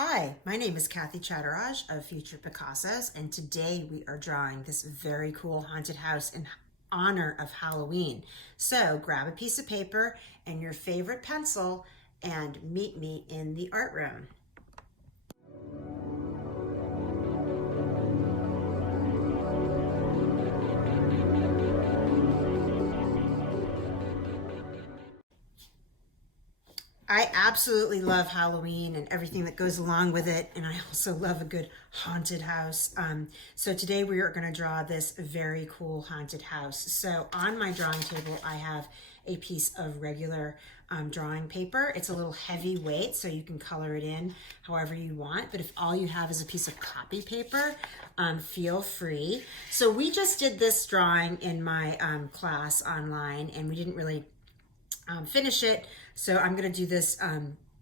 Hi, my name is Kathy Chatteraj of Future Picassos, and today we are drawing this very cool haunted house in honor of Halloween. So grab a piece of paper and your favorite pencil and meet me in the art room. I absolutely love Halloween and everything that goes along with it, and I also love a good haunted house. So today we are going to draw this very cool haunted house. So on my drawing table, I have a piece of regular drawing paper. It's a little heavyweight, so you can color it in however you want. But if all you have is a piece of copy paper, feel free. So we just did this drawing in my class online, and we didn't really finish it. So I'm going to do this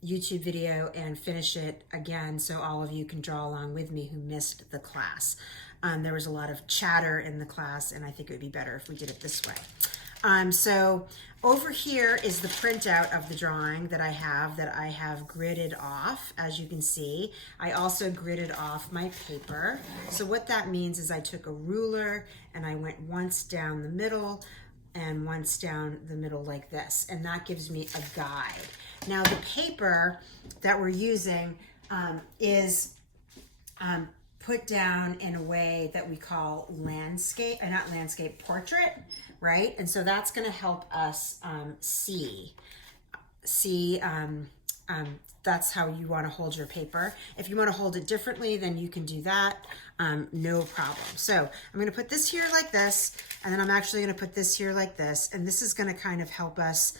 YouTube video and finish it again so all of you can draw along with me who missed the class. There was a lot of chatter in the class, and I think it would be better if we did it this way. So over here is the printout of the drawing that I have gridded off. As you can see, I also gridded off my paper. So what that means is I took a ruler and I went once down the middle and once down the middle like this, and that gives me a guide. Now the paper that we're using is put down in a way that we call portrait, right? And so that's gonna help us see that's how you want to hold your paper. If you want to hold it differently, then you can do that, no problem. So I'm going to put this here like this, and then I'm actually going to put this here like this, and this is going to kind of help us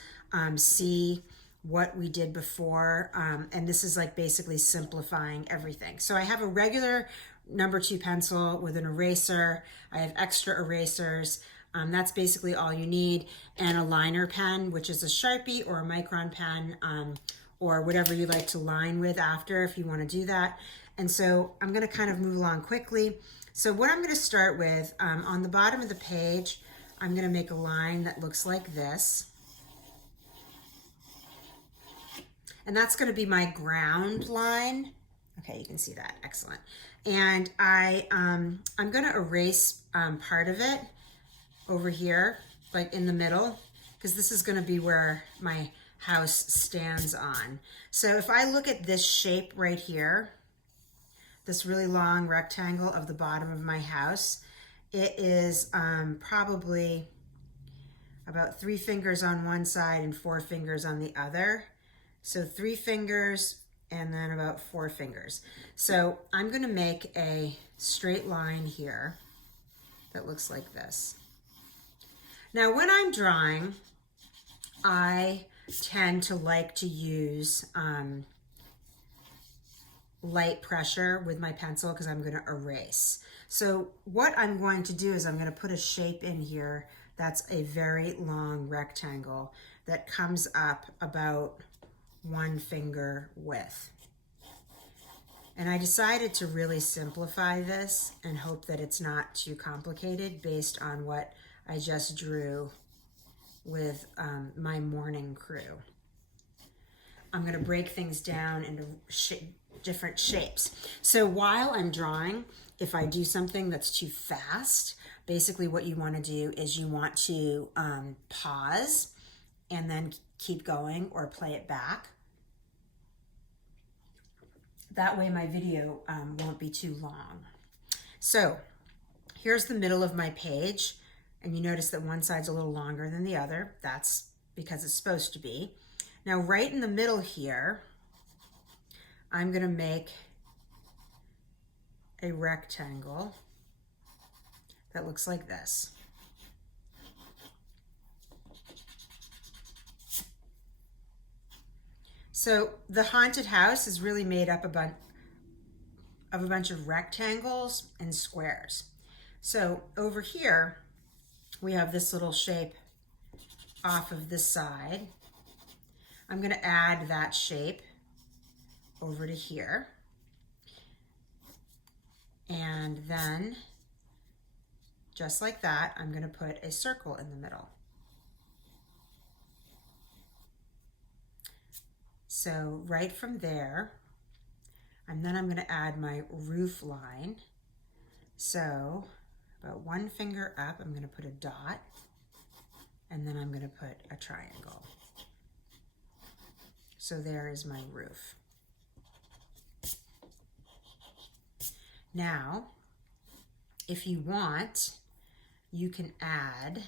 see what we did before, and this is like basically simplifying everything. So I have a regular number 2 pencil with an eraser. I have extra erasers. That's basically all you need, and a liner pen, which is a Sharpie or a Micron pen, or whatever you like to line with after if you want to do that. And so I'm going to kind of move along quickly. So what I'm going to start with, on the bottom of the page, I'm going to make a line that looks like this. And that's going to be my ground line. Okay, you can see that. Excellent. And I'm going to erase part of it over here, like in the middle, because this is going to be where my house stands on. So if I look at this shape right here, this really long rectangle of the bottom of my house, it is probably about 3 fingers on one side and 4 fingers on the other. So 3 fingers and then about 4 fingers. So I'm going to make a straight line here that looks like this. Now when I'm drawing, I tend to like to use light pressure with my pencil because I'm going to erase. So what I'm going to do is I'm going to put a shape in here that's a very long rectangle that comes up about 1 finger width. And I decided to really simplify this and hope that it's not too complicated based on what I just drew with my morning crew. I'm going to break things down into different shapes. So while I'm drawing, if I do something that's too fast, basically what you want to do is you want to pause and then keep going or play it back. That way my video won't be too long. So here's the middle of my page. And you notice that one side's a little longer than the other. That's because it's supposed to be. Now, right in the middle here, I'm going to make a rectangle that looks like this. So the haunted house is really made up of a bunch of rectangles and squares. So over here, we have this little shape off of this side. I'm going to add that shape over to here. And then, just like that, I'm going to put a circle in the middle. So right from there, And then I'm going to add my roof line. So about 1 finger up, I'm going to put a dot, and then I'm going to put a triangle. So there is my roof. Now, if you want, you can add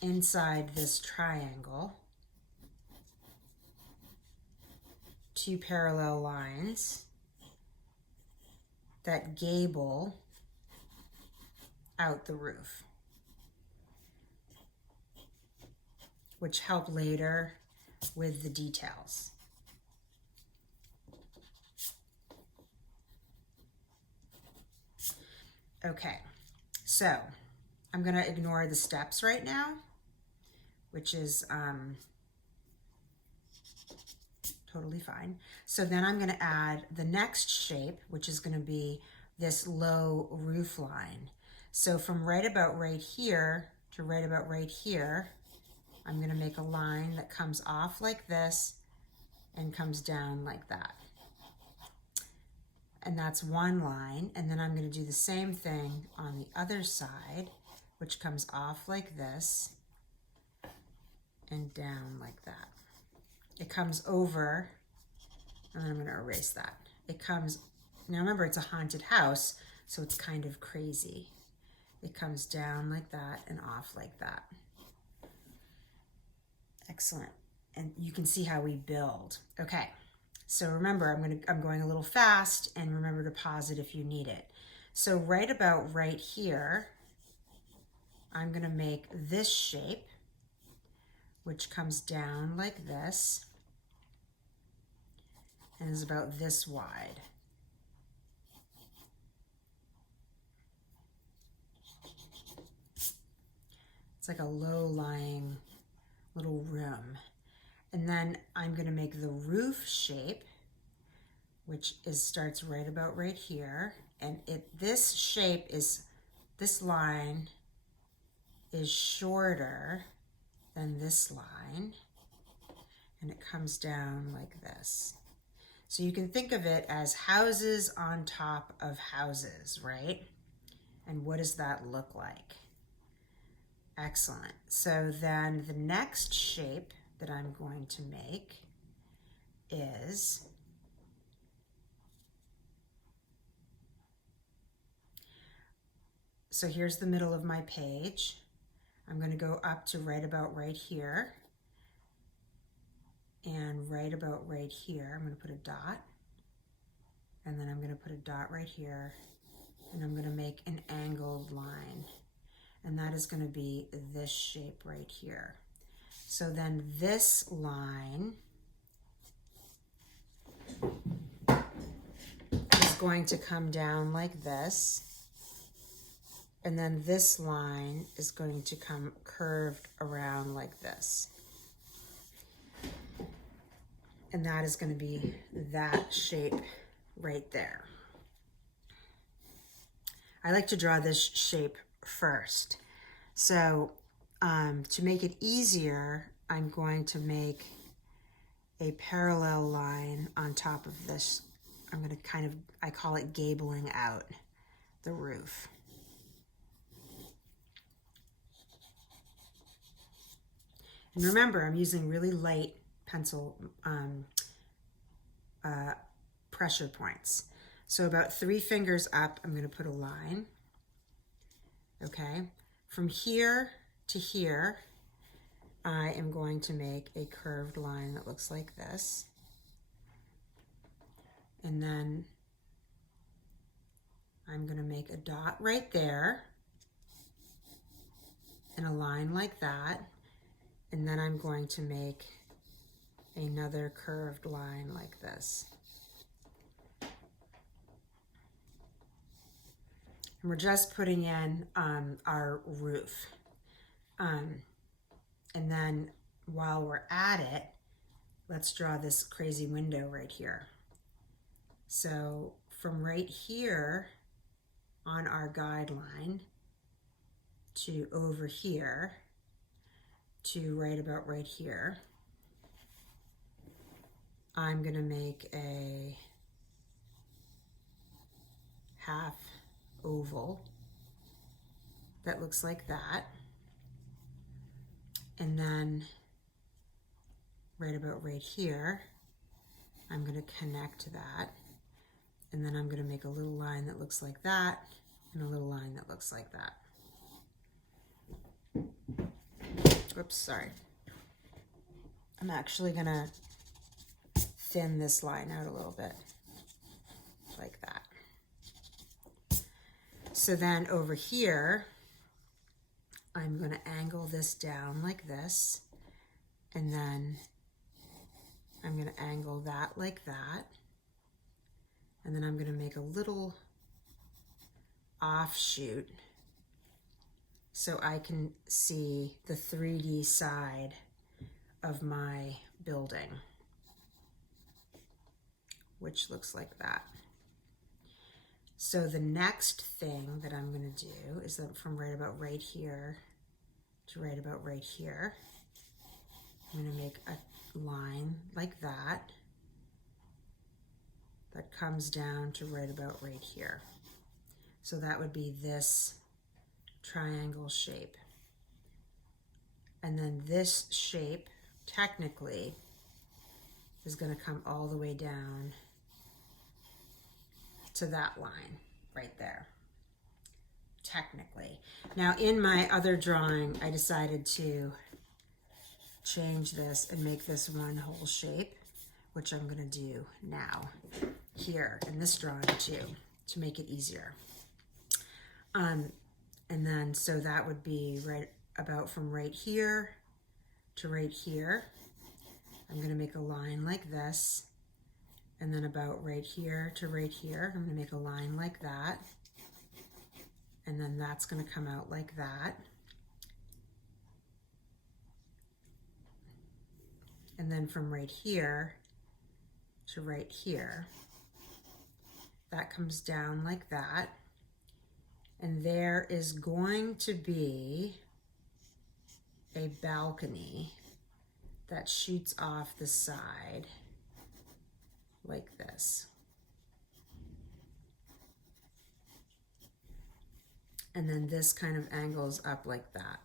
inside this triangle 2 parallel lines that gable out the roof, which help later with the details. Okay, so I'm going to ignore the steps right now, which is totally fine. So then I'm going to add the next shape, which is going to be this low roof line. So from right about right here to right about right here, I'm going to make a line that comes off like this and comes down like that. And that's one line. And then I'm going to do the same thing on the other side, which comes off like this and down like that. It comes over, and then I'm going to erase that. It comes, now remember it's a haunted house, so it's kind of crazy. It comes down like that and off like that. Excellent. And you can see how we build. Okay, so remember I'm going a little fast, and remember to pause it if you need it. So right about right here, I'm going to make this shape, which comes down like this and is about this wide. It's like a low-lying little room. And then I'm going to make the roof shape, which starts right about right here. And this shape is, this line is shorter than this line, and it comes down like this. So you can think of it as houses on top of houses, right? And what does that look like? Excellent. So then the next shape that I'm going to make is so here's the middle of my page. I'm going to go up to right about right here, and right about right here I'm going to put a dot, and then I'm going to put a dot right here, and I'm going to make an angled line, and that is going to be this shape right here. So then this line is going to come down like this, and then this line is going to come curved around like this. And that is going to be that shape right there. I like to draw this shape first. So to make it easier, I'm going to make a parallel line on top of this. I'm going to I call it gabling out the roof. And remember, I'm using really light pencil pressure points. So about 3 fingers up, I'm going to put a line. Okay, from here to here, I am going to make a curved line that looks like this. And then I'm going to make a dot right there and a line like that. And then I'm going to make another curved line like this. And we're just putting in our roof. And then while we're at it, let's draw this crazy window right here. So from right here on our guideline to over here to right about right here, I'm going to make a half oval that looks like that. And then right about right here, I'm going to connect that. And then I'm going to make a little line that looks like that and a little line that looks like that. Oops, sorry. I'm actually going to thin this line out a little bit like that. So then over here, I'm going to angle this down like this, and then I'm going to angle that like that, and then I'm going to make a little offshoot so I can see the 3D side of my building, which looks like that. So the next thing that I'm going to do is that from right about right here to right about right here, I'm going to make a line like that that comes down to right about right here. So that would be this triangle shape. And then this shape technically is going to come all the way down to that line right there, technically. Now in my other drawing, I decided to change this and make this one whole shape, which I'm going to do now here in this drawing too, to make it easier. And then so that would be right about from right here to right here. I'm going to make a line like this, and then about right here to right here, I'm going to make a line like that, and then that's going to come out like that. And then from right here to right here, that comes down like that. And there is going to be a balcony that shoots off the side like this. And then this kind of angles up like that.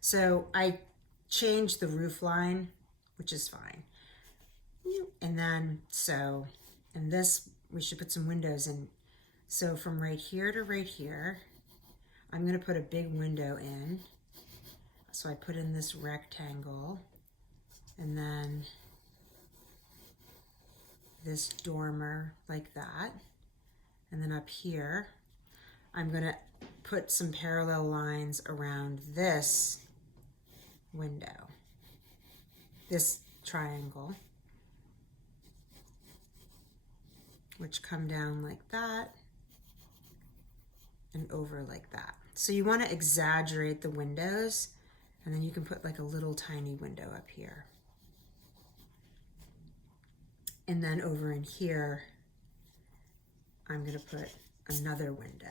So I changed the roof line, which is fine. And then, so, and this, we should put some windows in. So from right here to right here, I'm going to put a big window in. So I put in this rectangle, and then this dormer like that. And then up here, I'm going to put some parallel lines around this window, this triangle, which come down like that and over like that. So you want to exaggerate the windows, and then you can put like a little tiny window up here. And then over in here, I'm going to put another window.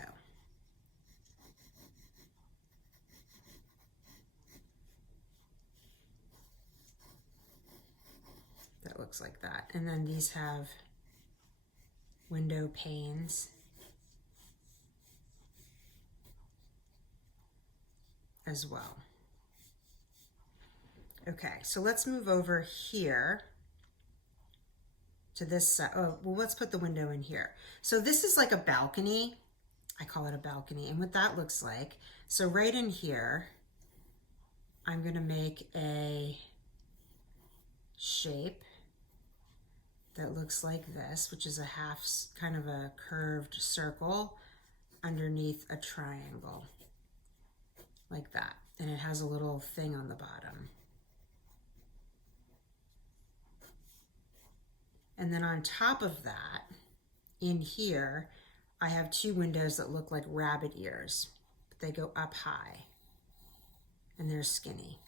That looks like that. And then these have window panes as well. Okay, so let's move over here to this side. Oh, well, let's put the window in here. So this is like a balcony. I call it a balcony. And what that looks like, so right in here, I'm going to make a shape that looks like this, which is a half, kind of a curved circle underneath a triangle, like that. And it has a little thing on the bottom. And then on top of that, in here, I have two windows that look like rabbit ears, but they go up high and they're skinny.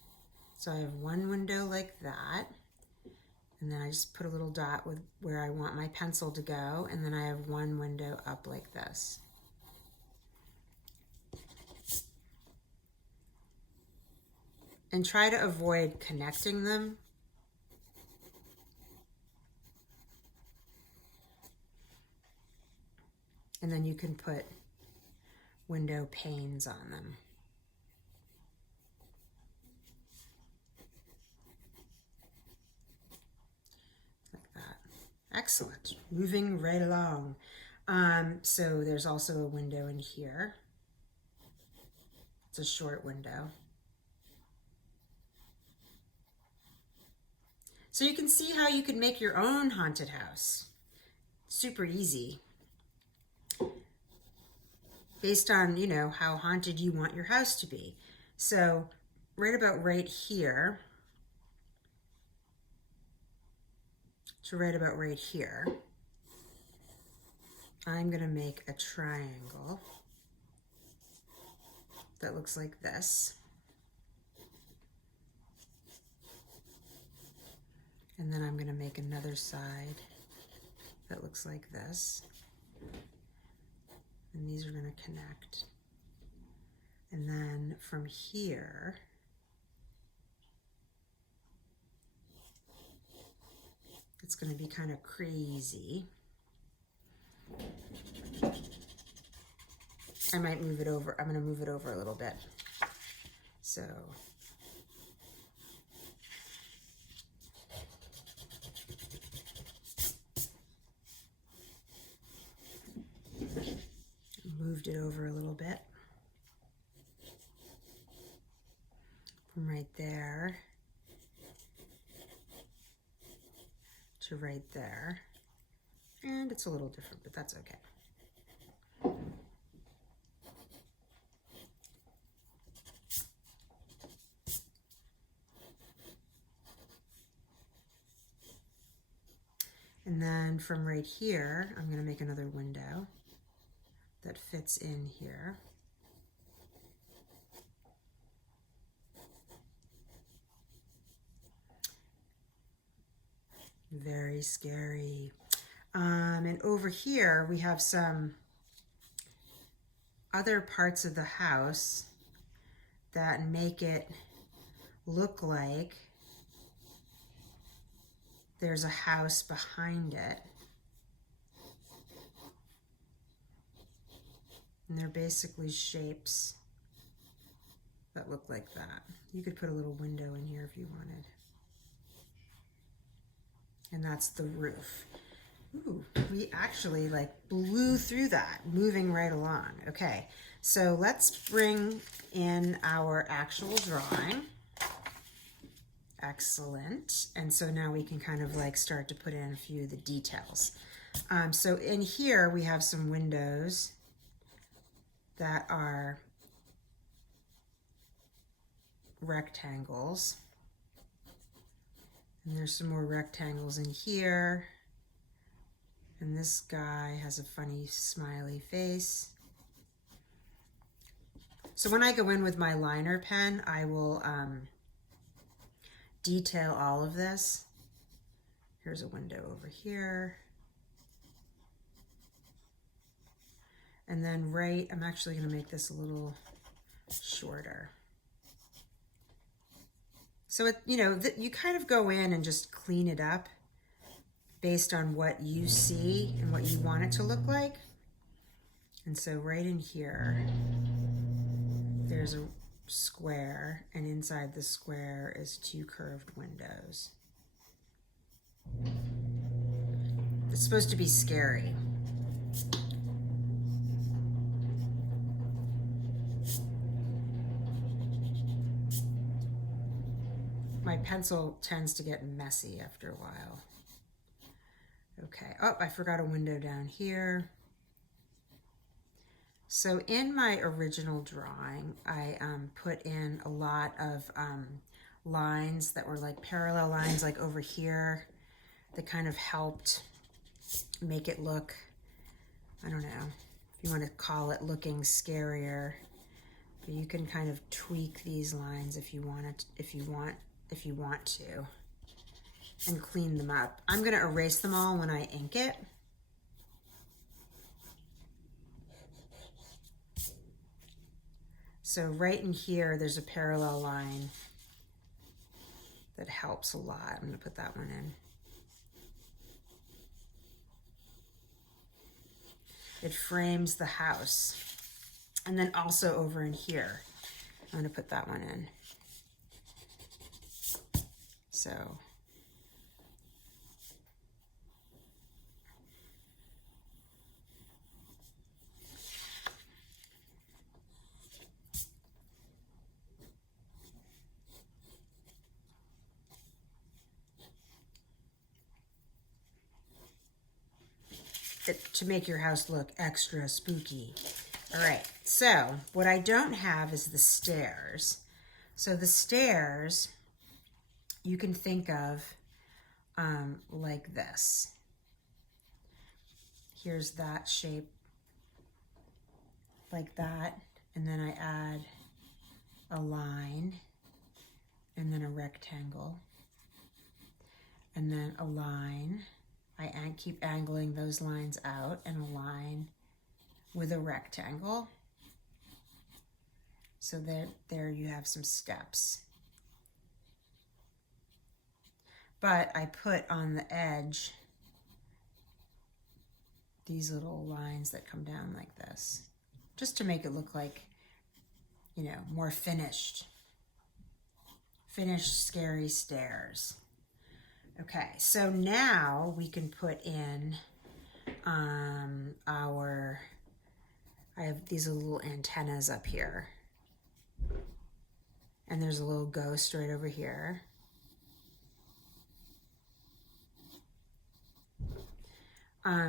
So I have one window like that, and then I just put a little dot with where I want my pencil to go, and then I have one window up like this. And try to avoid connecting them And then you can put window panes on them. Like that. Excellent. Moving right along. So there's also a window in here. It's a short window. So you can see how you could make your own haunted house. Super easy. Based on, you know, how haunted you want your house to be. So right here, I'm going to make a triangle that looks like this. And then I'm going to make another side that looks like this. And these are going to connect. And then from here, it's going to be kind of crazy. I might move it over. I'm going to move it over a little bit. So moved it over a little bit from right there to right there. And it's a little different, but that's okay. And then from right here, I'm going to make another window that fits in here. Very scary. And over here, we have some other parts of the house that make it look like there's a house behind it. And they're basically shapes that look like that. You could put a little window in here if you wanted. And that's the roof. Ooh, we actually like blew through that, moving right along. Okay, so let's bring in our actual drawing. Excellent. And so now we can kind of like start to put in a few of the details. So in here we have some windows that are rectangles. And there's some more rectangles in here. And this guy has a funny smiley face. So when I go in with my liner pen, I will detail all of this. Here's a window over here. And then I'm actually going to make this a little shorter. So you kind of go in and just clean it up based on what you see and what you want it to look like. And so right in here, there's a square, and inside the square is 2 curved windows. It's supposed to be scary. My pencil tends to get messy after a while. Okay, oh, I forgot a window down here. So in my original drawing, I put in a lot of lines that were like parallel lines, like over here, that kind of helped make it look, I don't know, if you want to call it looking scarier. But you can kind of tweak these lines if you want to, and clean them up. I'm going to erase them all when I ink it. So right in here, there's a parallel line that helps a lot. I'm going to put that one in. It frames the house. And then also over in here, I'm going to put that one in. So to make your house look extra spooky. All right, so what I don't have is the stairs. So the stairs you can think of like this. Here's that shape like that, and then I add a line, and then a rectangle, and then a line. I keep angling those lines out, and a line with a rectangle. So there you have some steps. But I put on the edge these little lines that come down like this, just to make it look like, you know, more finished scary stairs. Okay, so now we can put in I have these little antennas up here. And there's a little ghost right over here.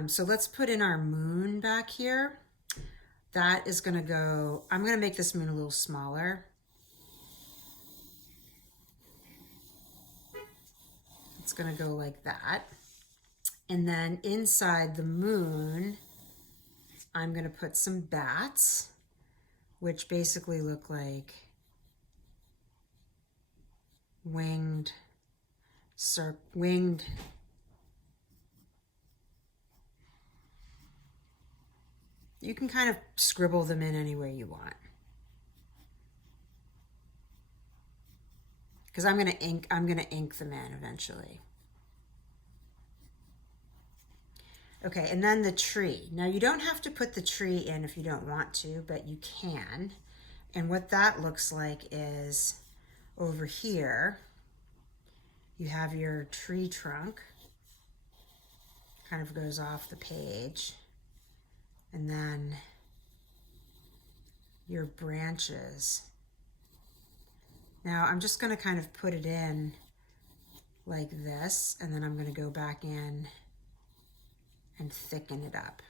So let's put in our moon back here. That is gonna go, I'm gonna make this moon a little smaller. It's gonna go like that. And then inside the moon, I'm gonna put some bats, which basically look like winged. You can kind of scribble them in any way you want. Because I'm gonna ink them in eventually. Okay, and then the tree. Now you don't have to put the tree in if you don't want to, but you can. And what that looks like is over here, you have your tree trunk, kind of goes off the page, and then your branches. Now I'm just gonna kind of put it in like this, and then I'm gonna go back in and thicken it up.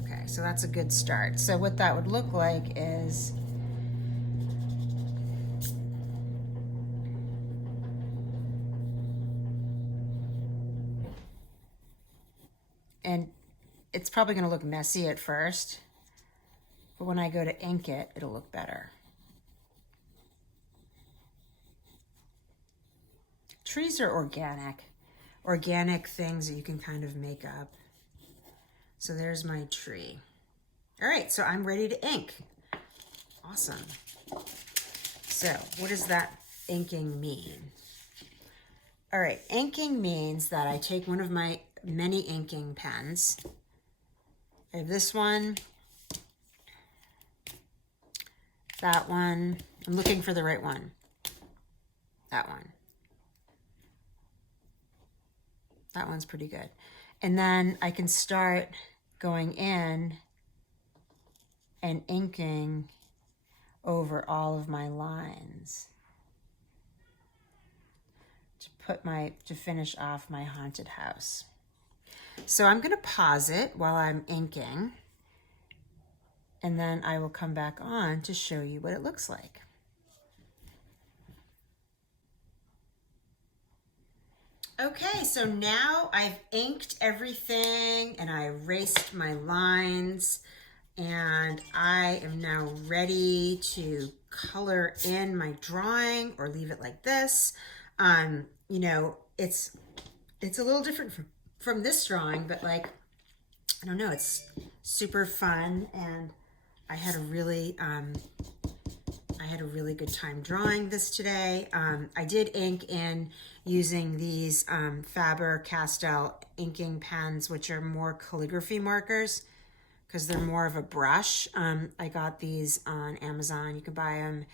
Okay, so that's a good start. So what that would look like is and it's probably going to look messy at first, but when I go to ink it, it'll look better. Trees are organic things that you can kind of make up. So there's my tree. All right, so I'm ready to ink. Awesome. So what does that inking mean? All right, inking means that I take one of my many inking pens. I have this one, that one. I'm looking for the right one. That one. That one's pretty good. And then I can start going in and inking over all of my lines to finish off my haunted house. So I'm going to pause it while I'm inking, and then I will come back on to show you what it looks like. Okay, so now I've inked everything and I erased my lines, and I am now ready to color in my drawing or leave it like this. You know, it's a little different from this drawing, but like, I don't know, it's super fun, and I had a really, I I had a really good time drawing this today. I did ink in using these Faber-Castell inking pens, which are more calligraphy markers because they're more of a brush. I got these on Amazon. You can buy them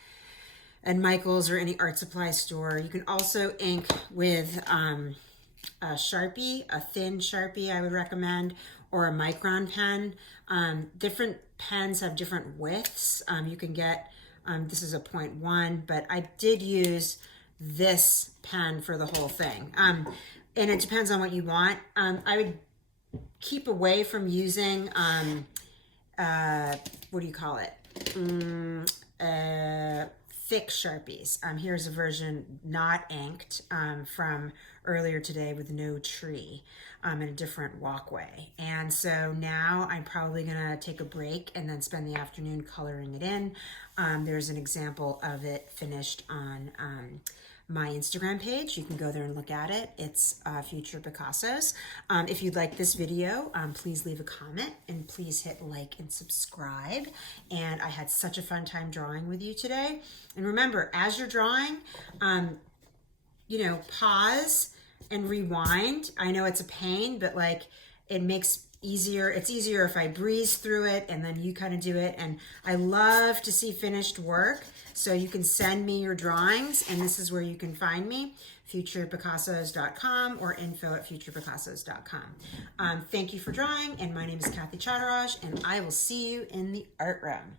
at Michael's or any art supply store. You can also ink with a Sharpie, a thin Sharpie I would recommend, or a micron pen. Different pens have different widths. You can get, this is a 0.1, but I did use this pen for the whole thing. And it depends on what you want. I would keep away from using, what do you call it? Thick Sharpies. Here's a version not inked from earlier today with no tree in a different walkway. And so now I'm probably gonna take a break and then spend the afternoon coloring it in. There's an example of it finished on my Instagram page. You can go there and look at it. It's Future Picassos. If you'd like this video, please leave a comment and please hit like and subscribe. And I had such a fun time drawing with you today. And remember, as you're drawing, you know, pause and rewind. I know it's a pain, but like it makes easier. It's easier if I breeze through it and then you kind of do it. And I love to see finished work. So you can send me your drawings, and this is where you can find me, futurepicassos.com or info@futurepicassos.com. Thank you for drawing, and my name is Kathy Chattaraj, and I will see you in the art room.